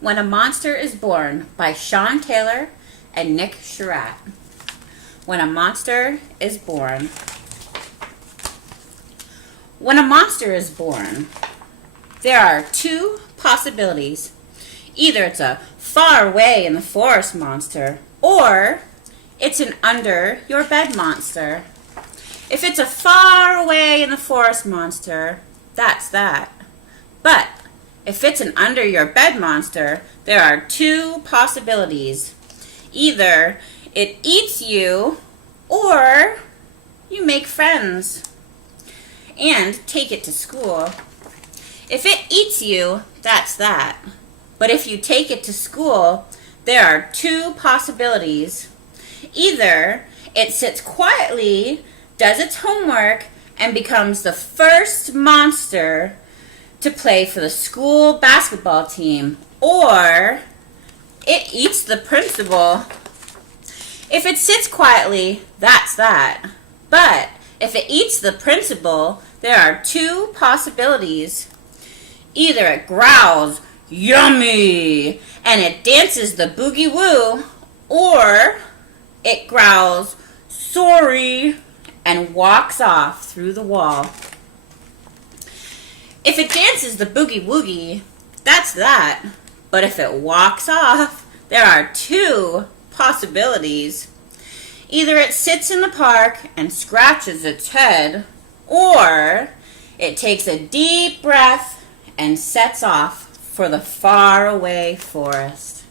When a Monster is Born by Sean Taylor and Nick Sharratt. When a monster is born. When a monster is born, there are two possibilities. Either it's a far away in the forest monster, or it's an under your bed monster. If it's a far away in the forest monster, that's that. But if it's an under your bed monster, there are two possibilities. Either it eats you, or you make friends and take it to school. If it eats you, that's that. But if you take it to school, there are two possibilities. Either it sits quietly, does its homework, and becomes the first monster to play for the school basketball team, or it eats the principal. If it sits quietly, that's that. But if it eats the principal, there are two possibilities. Either it growls, "Yummy!" and it dances the boogie woo, or it growls, "Sorry!" and walks off through the wall. If it dances the boogie woogie, that's that. But if it walks off, there are two possibilities. Either it sits in the park and scratches its head, or it takes a deep breath and sets off for the faraway forest.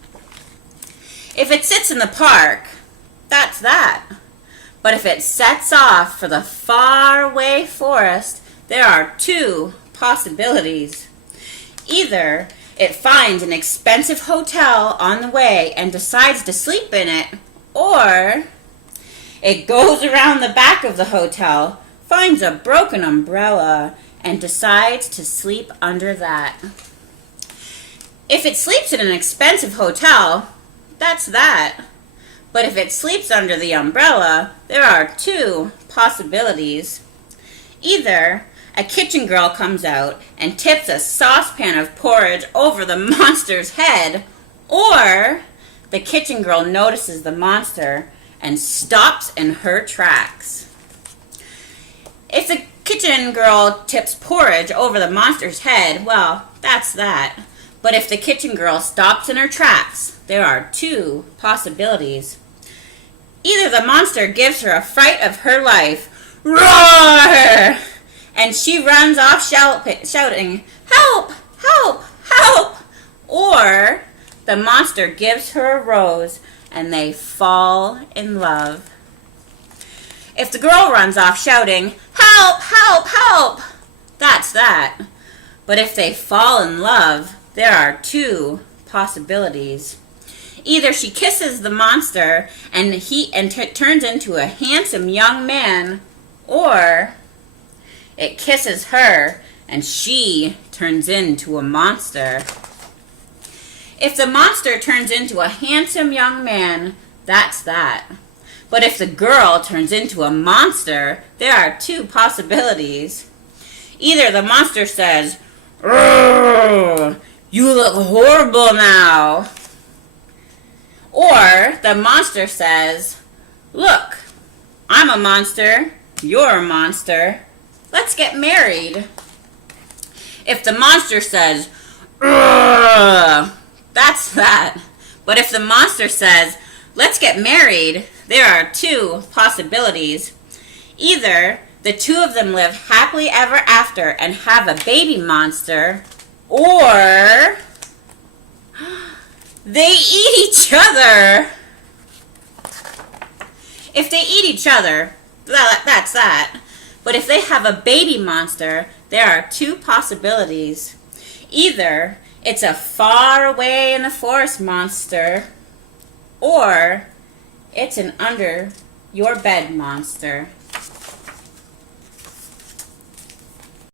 If it sits in the park, that's that. But if it sets off for the faraway forest, there are two possibilities. Either it finds an expensive hotel on the way and decides to sleep in it, or it goes around the back of the hotel, finds a broken umbrella, and decides to sleep under that. If it sleeps in an expensive hotel, that's that. But if it sleeps under the umbrella, there are two possibilities. Either a kitchen girl comes out and tips a saucepan of porridge over the monster's head, or the kitchen girl notices the monster and stops in her tracks. If the kitchen girl tips porridge over the monster's head, well, that's that. But if the kitchen girl stops in her tracks, there are two possibilities. Either the monster gives her a fright of her life, roar, and she runs off shouting, "Help! Help! Help!" Or the monster gives her a rose and they fall in love. If the girl runs off shouting, "Help! Help! Help!" that's that. But if they fall in love, there are two possibilities. Either she kisses the monster and turns into a handsome young man, or it kisses her and she turns into a monster. If the monster turns into a handsome young man, that's that. But if the girl turns into a monster, there are two possibilities. Either the monster says, "Urgh, you look horrible now." Or the monster says, "Look, I'm a monster, you're a monster. Let's get married." If the monster says, "Urgh," that's that. But if the monster says, "Let's get married," there are two possibilities. Either the two of them live happily ever after and have a baby monster, or they eat each other. If they eat each other, that's that. But if they have a baby monster, there are two possibilities. Either it's a far away in the forest monster, or it's an under your bed monster.